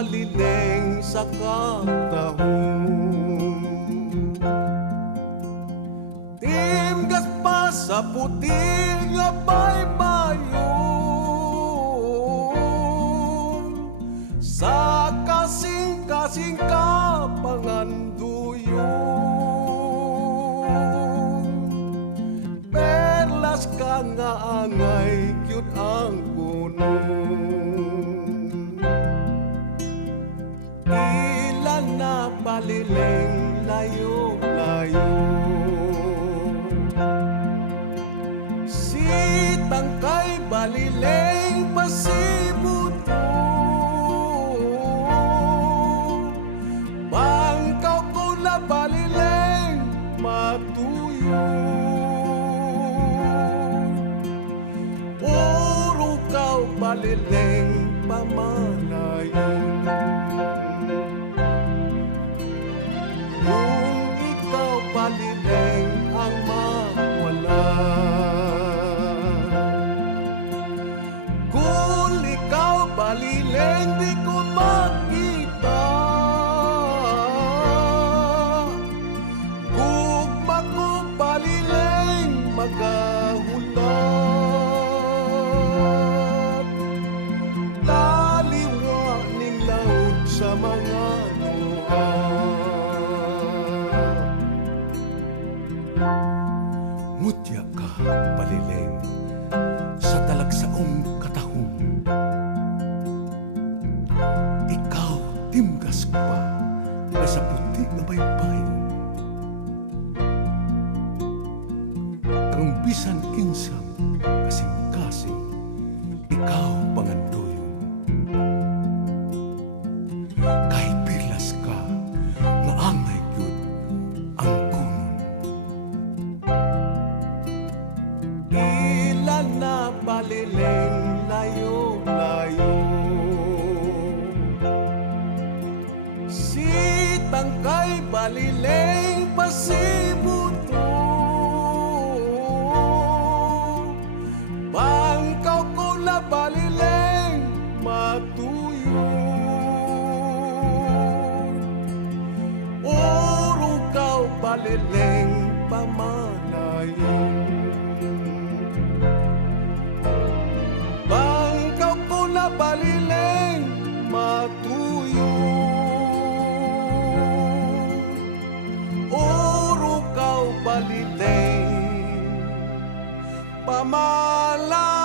balileng sa katahon. Timgas pa sa puti nga baybayon, sa kasing-kasing ka panganduyon. Perlas ka nga angay kyut ang punon. Ilan na balileng layo-layo, sitang kay balileng pasibuto. Bangkaw ko na balileng matuyo, puro kaw balileng pamanayon. Kung ikaw balileng ang mawala, kung ikaw balileng di ko makita, gugma ko balileng magahulat. Taliwa ning laut sa mga luha, ngutya ka balileng sa talagsaong katahon. Ikaw timgas pa na sa puti na baybayon, kang bisan kinsam kasing-kasing ikaw pangandoyon. Kahit pirlas ka nga angay gyud ang kunon. Ilan na balileng layo-layo, sitang kay balileng pasibuto. Bangkaw ko na balileng matuyo, uro kaw balileng pamanayon. Bangkaw ko na balileng matuyo, uro kaw balileng pamanayon.